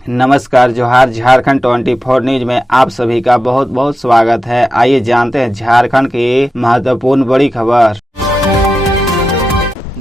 नमस्कार, जोहार। झारखंड 24 न्यूज में आप सभी का बहुत बहुत स्वागत है। आइए जानते हैं झारखंड की महत्वपूर्ण बड़ी खबर।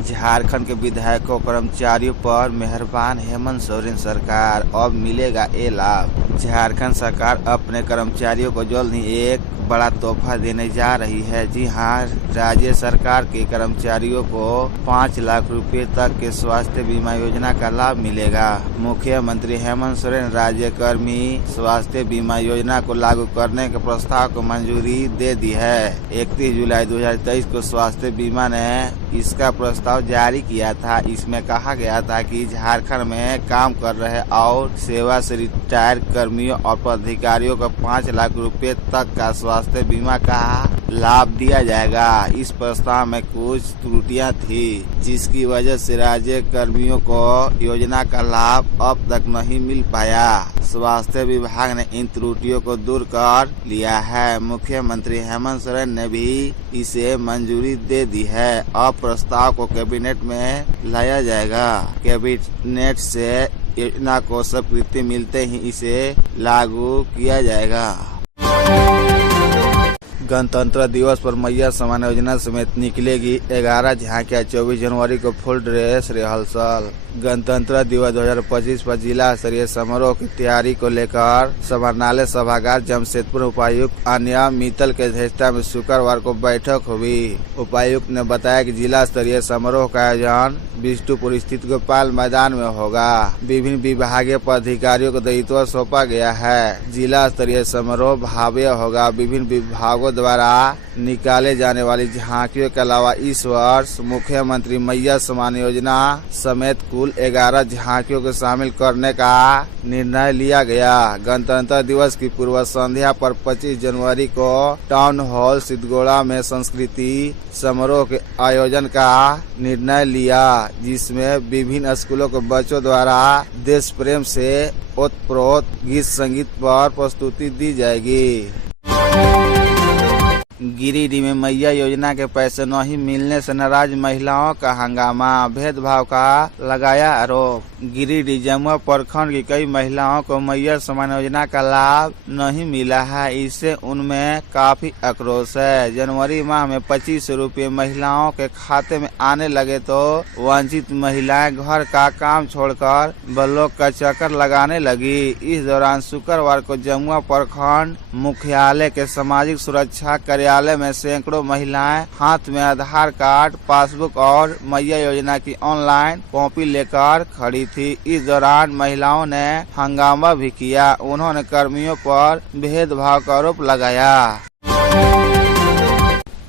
झारखंड के विधायकों कर्मचारियों पर मेहरबान हेमंत सोरेन सरकार, अब मिलेगा ये लाभ। झारखंड सरकार अपने कर्मचारियों को जल्द ही एक बड़ा तोहफा देने जा रही है। जी हां, राज्य सरकार के कर्मचारियों को 5 लाख रुपए तक के स्वास्थ्य बीमा योजना का लाभ मिलेगा। मुख्यमंत्री हेमंत सोरेन राज्य कर्मी स्वास्थ्य बीमा योजना को लागू करने के प्रस्ताव को मंजूरी दे दी है। 31 जुलाई 2023 को स्वास्थ्य बीमा ने इसका प्रस्ताव जारी किया था। इसमें कहा गया था कि झारखंड में काम कर रहे और सेवा से रिटायर कर्मियों और पदाधिकारियों को 5 लाख रुपए तक का स्वास्थ्य बीमा का लाभ दिया जाएगा। इस प्रस्ताव में कुछ त्रुटियां थी, जिसकी वजह से राज्य कर्मियों को योजना का लाभ अब तक नहीं मिल पाया। स्वास्थ्य विभाग ने इन त्रुटियों को दूर कर लिया है। मुख्यमंत्री हेमंत सोरेन ने भी इसे मंजूरी दे दी है। अब प्रस्ताव को कैबिनेट में लाया जाएगा। कैबिनेट से योजना को स्वीकृति मिलते ही इसे लागू किया जाएगा। गणतंत्र दिवस पर मैया सम्मान योजना समेत निकलेगी 11 झांकियां। 24 जनवरी को फुल ड्रेस रिहर्सल। गणतंत्र दिवस 2025 पर जिला स्तरीय समारोह की तैयारी को लेकर समाहरणालय सभागार जमशेदपुर उपायुक्त अनिया मित्तल के अध्यक्षता में शुक्रवार को बैठक हुई। उपायुक्त ने बताया कि जिला स्तरीय समारोह का आयोजन बिष्टुपुर स्थित गोपाल मैदान में होगा। विभिन्न विभागीय पदाधिकारियों को दायित्व सौंपा गया है। जिला स्तरीय समारोह भव्य होगा। विभिन्न विभागों द्वारा निकाले जाने वाली झांकियों के अलावा इस वर्ष मुख्यमंत्री मैया सम्मान योजना समेत कुल 11 झांकियों को शामिल करने का निर्णय लिया गया। गणतंत्र दिवस की पूर्व संध्या पर 25 जनवरी को टाउन हॉल सिद्धगोड़ा में संस्कृति समारोह के आयोजन का निर्णय लिया, जिसमें विभिन्न स्कूलों के बच्चों द्वारा देश प्रेम से ओतप्रोत गीत संगीत पर प्रस्तुति दी जाएगी। गिरिडीह में मैया योजना के पैसे नहीं मिलने से नाराज महिलाओं का हंगामा, भेदभाव का लगाया आरोप। गिरिडीह जमुआ प्रखंड की कई महिलाओं को मैया सम्मान योजना का लाभ नहीं मिला है। इससे उनमें काफी आक्रोश है। जनवरी माह में 25 रुपये महिलाओं के खाते में आने लगे तो वंचित महिलाएं घर का काम छोड़कर ब्लॉक का चक्कर लगाने लगी। इस दौरान शुक्रवार को जमुआ प्रखंड मुख्यालय के सामाजिक सुरक्षा कार्यालय में सैकड़ों महिलाएं हाथ में आधार कार्ड, पासबुक और मैया योजना की ऑनलाइन कॉपी लेकर खड़ी थी। इस दौरान महिलाओं ने हंगामा भी किया। उन्होंने कर्मियों पर भेदभाव का आरोप लगाया।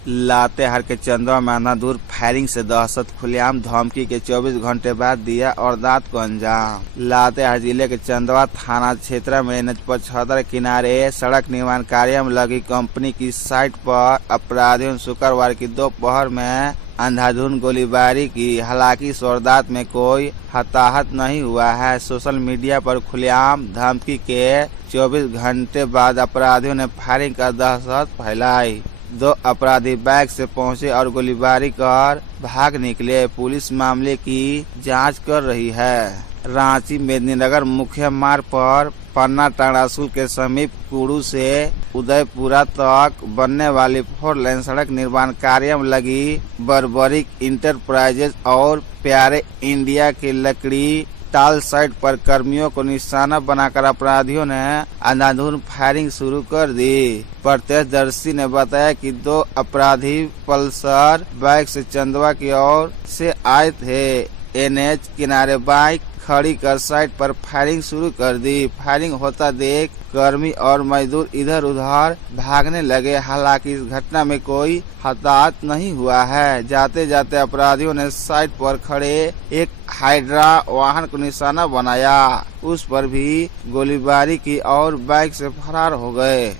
लातेहार के चंदवा में अंधाधुंध फायरिंग से दहशत, खुलेआम धमकी के 24 घंटे बाद दिया वारदात को अंजाम। लातेहार जिले के चंदवा थाना क्षेत्र में NH-75 किनारे सड़क निर्माण कार्य में लगी कंपनी की साइट पर अपराधियों ने शुक्रवार की दोपहर में अंधाधुंध गोलीबारी की। हालांकि इस वारदात में कोई हताहत नहीं हुआ है। सोशल मीडिया पर खुलेआम धमकी के 24 घंटे बाद अपराधियों ने फायरिंग कर दहशत फैलाई। 2 अपराधी बाइक से पहुंचे और गोलीबारी कर भाग निकले। पुलिस मामले की जांच कर रही है। रांची मेदिनीनगर मुख्य मार्ग पर पन्ना टांगरासुल के समीप कुड़ू से उदयपुरा तक बनने वाली 4 लेन सड़क निर्माण कार्य में लगी बर्बरिक इंटरप्राइजेज और प्यारे इंडिया की लकड़ी टाल साइट पर कर्मियों को निशाना बनाकर अपराधियों ने अंधाधुंध फायरिंग शुरू कर दी। प्रत्यक्षदर्शी ने बताया कि 2 अपराधी पल्सर बाइक से चंदवा की ओर से आए थे। NH किनारे बाइक खड़ी कर साइट पर फायरिंग शुरू कर दी। फायरिंग होता देख कर्मी और मजदूर इधर उधर भागने लगे। हालांकि इस घटना में कोई हताहत नहीं हुआ है। जाते जाते अपराधियों ने साइट पर खड़े एक हाइड्रा वाहन को निशाना बनाया, उस पर भी गोलीबारी की और बाइक से फरार हो गए।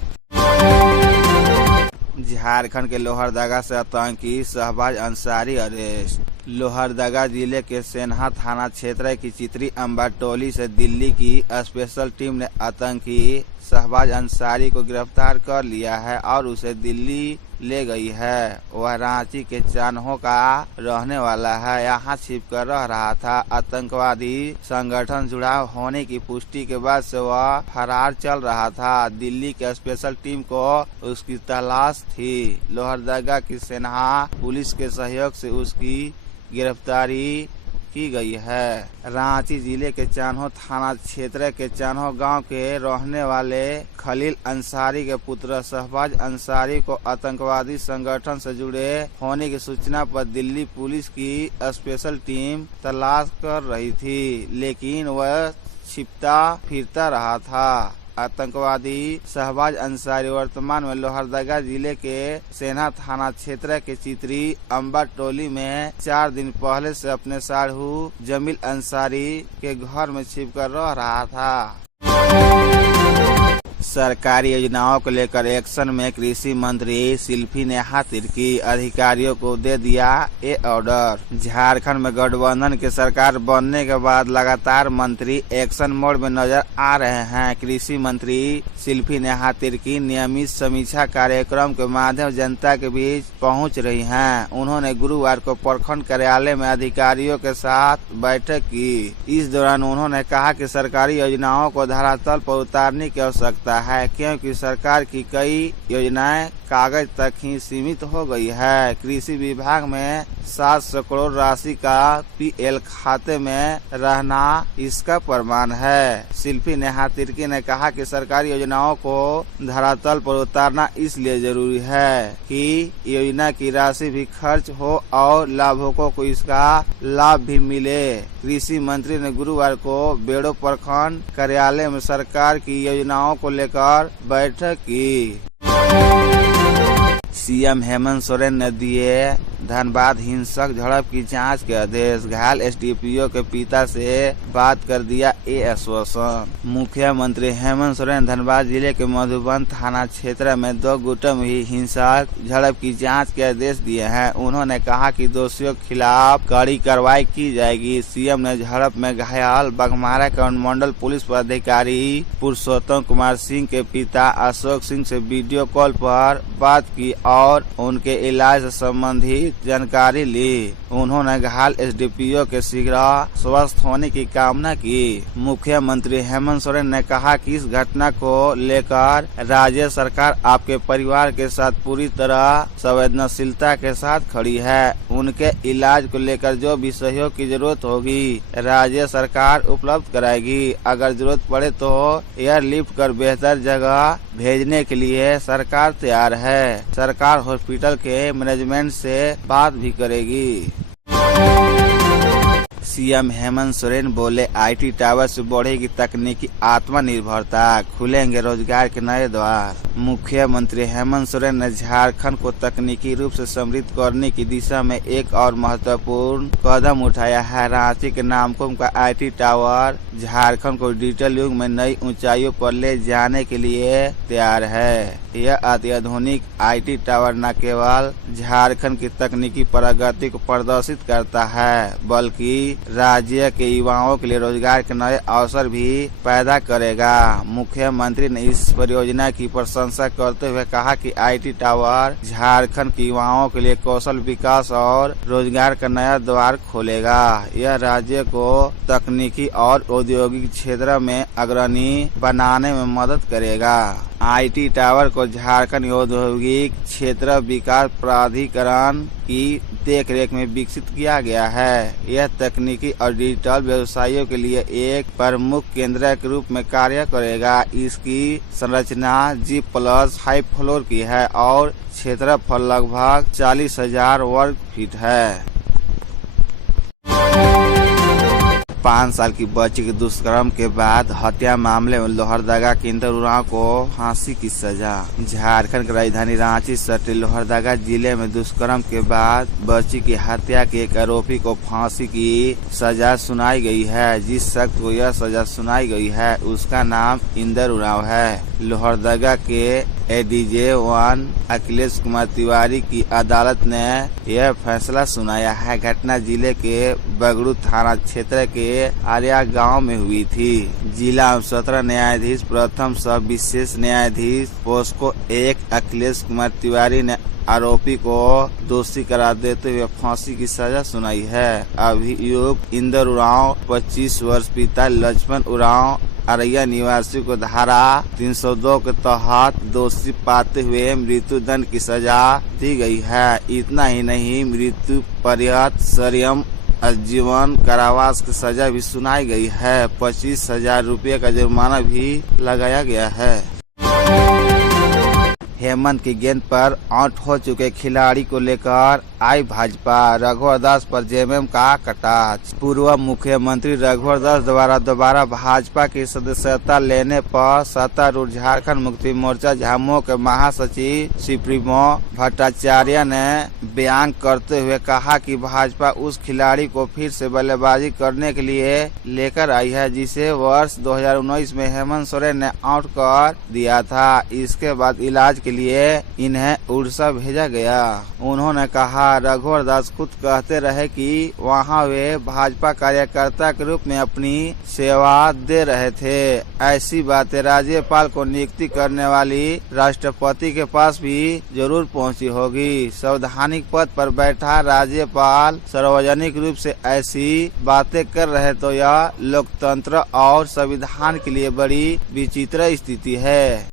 झारखंड के लोहरदगा से आतंकी शहबाज अंसारी अरेस्ट। लोहरदगा जिले के सेन्हा थाना क्षेत्र की चित्री अंबा टोली से दिल्ली की स्पेशल टीम ने आतंकी शहबाज अंसारी को गिरफ्तार कर लिया है और उसे दिल्ली ले गई है। वह रांची के चान्हो का रहने वाला है। यहाँ छिपकर रह रहा था। आतंकवादी संगठन जुड़ाव होने की पुष्टि के बाद से वह फरार चल रहा था। दिल्ली के स्पेशल टीम को उसकी तलाश थी। लोहरदगा की सेना पुलिस के सहयोग से उसकी गिरफ्तारी की गई है। रांची जिले के चान्हो थाना क्षेत्र के चान्हो गांव के रहने वाले खलील अंसारी के पुत्र शहबाज अंसारी को आतंकवादी संगठन से जुड़े होने की सूचना पर दिल्ली पुलिस की स्पेशल टीम तलाश कर रही थी, लेकिन वह छिपता फिरता रहा था। आतंकवादी शहबाज अंसारी वर्तमान में लोहरदगा जिले के सेना थाना क्षेत्र के चित्री अंबा टोली में 4 दिन पहले से अपने साढ़ू जमील अंसारी के घर में छिपकर रह रहा था। सरकारी योजनाओं को लेकर एक्शन में कृषि मंत्री शिल्पी नेहा तिर्की अधिकारियों को दे दिया ये ऑर्डर। झारखंड में गठबंधन की सरकार बनने के बाद लगातार मंत्री एक्शन मोड में नजर आ रहे हैं। कृषि मंत्री शिल्पी नेहा तिर्की नियमित समीक्षा कार्यक्रम के माध्यम जनता के बीच पहुंच रही हैं। उन्होंने गुरुवार को प्रखंड कार्यालय में अधिकारियों के साथ बैठक की। इस दौरान उन्होंने कहा कि सरकारी योजनाओं को धरातल पर उतारने की आवश्यकता है, क्योंकि सरकार की कई योजनाएं कागज तक ही सीमित हो गई है। कृषि विभाग में 700 करोड़ राशि का पीएल खाते में रहना इसका प्रमाण है। शिल्पी नेहा तिर्की ने कहा कि सरकारी योजनाओं को धरातल पर उतारना इसलिए जरूरी है कि योजना की राशि भी खर्च हो और लाभुकों को इसका लाभ भी मिले। कृषि मंत्री ने गुरुवार को बेड़ो प्रखंड कार्यालय में सरकार की योजनाओं को लेकर बैठक की। सीएम हेमंत सोरेन ने दिए धनबाद हिंसक झड़प की जांच के आदेश। घायल एसडीपीओ के पिता से बात कर दिया ये आश्वासन। मुख्यमंत्री हेमंत सोरेन धनबाद जिले के मधुबन थाना क्षेत्र में 2 गुटों में ही हिंसक झड़प की जांच के आदेश दिए हैं। उन्होंने कहा कि दोषियों के खिलाफ कड़ी कार्रवाई की जाएगी। सीएम ने झड़प में घायल बघमारा के अनुमंडल पुलिस पदाधिकारी पुरुषोत्तम कुमार सिंह के पिता अशोक सिंह से वीडियो कॉल पर बात की और उनके इलाज से संबंधित जानकारी ली। उन्होंने घायल एसडीपीओ के शीघ्र स्वस्थ होने की कामना की। मुख्यमंत्री हेमंत सोरेन ने कहा कि इस घटना को लेकर राज्य सरकार आपके परिवार के साथ पूरी तरह संवेदनशीलता के साथ खड़ी है। उनके इलाज को लेकर जो भी सहयोग की जरूरत होगी राज्य सरकार उपलब्ध कराएगी। अगर जरूरत पड़े तो एयरलिफ्ट कर बेहतर जगह भेजने के लिए सरकार तैयार है। सरकार हॉस्पिटल के मैनेजमेंट से बात भी करेगी। सीएम हेमंत सोरेन बोले आईटी टावर से बढ़ेगी तकनीकी आत्मनिर्भरता, खुलेंगे रोजगार के नए द्वार। मुख्यमंत्री हेमंत सोरेन ने झारखंड को तकनीकी रूप से समृद्ध करने की दिशा में एक और महत्वपूर्ण कदम उठाया है। रांची के नामकुम का आईटी टावर झारखंड को डिजिटल युग में नई ऊंचाइयों पर ले जाने के लिए तैयार है। यह अत्याधुनिक आईटी टावर न केवल झारखंड की तकनीकी प्रगति को प्रदर्शित करता है बल्कि राज्य के युवाओं के लिए रोजगार के नए अवसर भी पैदा करेगा। मुख्यमंत्री ने इस परियोजना की प्रशंसा करते हुए कहा कि आईटी टावर झारखंड के युवाओं के लिए कौशल विकास और रोजगार का नया द्वार खोलेगा। यह राज्य को तकनीकी और औद्योगिक क्षेत्र में अग्रणी बनाने में मदद करेगा। आईटी टावर को झारखंड औद्योगिक क्षेत्र विकास प्राधिकरण की देखरेख में विकसित किया गया है। यह तकनीकी और डिजिटल व्यवसायों के लिए एक प्रमुख केंद्र के रूप में कार्य करेगा। इसकी संरचना G+5 फ्लोर की है और क्षेत्रफल लगभग 40,000 वर्ग फीट है। 5 साल की बच्ची के दुष्कर्म के बाद हत्या मामले में लोहरदगा के इंदर उरांव को फांसी की सजा। झारखंड की राजधानी रांची सटे लोहरदगा जिले में दुष्कर्म के बाद बच्ची की हत्या के एक आरोपी को फांसी की सजा सुनाई गई है। जिस शख्स को यह सजा सुनाई गई है उसका नाम इंदर उरांव है। लोहरदगा के एडीजे 1 अखिलेश कुमार तिवारी की अदालत ने यह फैसला सुनाया है। घटना जिले के बगड़ू थाना क्षेत्र के आर्या गांव में हुई थी। जिला सत्र न्यायाधीश प्रथम सह विशेष न्यायाधीश पोस्को 1 अखिलेश कुमार तिवारी ने आरोपी को दोषी करार देते हुए फांसी की सजा सुनाई है। अभियुक्त इंदर उरांव 25 वर्ष पिता लक्ष्मण उरांव अरैया निवासी को धारा 302 के तहत दोषी पाते हुए मृत्यु दंड की सजा दी गई है। इतना ही नहीं, मृत्यु पर्यंत सश्रम आजीवन कारावास की सजा भी सुनाई गई है। 25,000 रुपये का जुर्माना भी लगाया गया है। हेमंत की गेंद पर आउट हो चुके खिलाड़ी को लेकर आई भाजपा, रघुवर दास पर जेएमएम का कटाक्ष। पूर्व मुख्यमंत्री रघुवर दास द्वारा दोबारा भाजपा की सदस्यता लेने पर सत्तारूढ़ झारखंड मुक्ति मोर्चा झामुमो के महासचिव सुप्रीमो भट्टाचार्य ने बयान करते हुए कहा कि भाजपा उस खिलाड़ी को फिर से बल्लेबाजी करने के लिए लेकर आई है जिसे वर्ष 2019 में हेमंत सोरेन ने आउट कर दिया था। इसके बाद इलाज के लिए इन्हें उड़ीसा भेजा गया। उन्होंने कहा, रघुवर दास खुद कहते रहे कि वहां वे भाजपा कार्यकर्ता के रूप में अपनी सेवा दे रहे थे। ऐसी बातें राज्यपाल को नियुक्ति करने वाली राष्ट्रपति के पास भी जरूर पहुंची होगी। संवैधानिक पद पर बैठा राज्यपाल सार्वजनिक रूप से ऐसी बातें कर रहे तो यह लोकतंत्र और संविधान के लिए बड़ी विचित्र स्थिति है।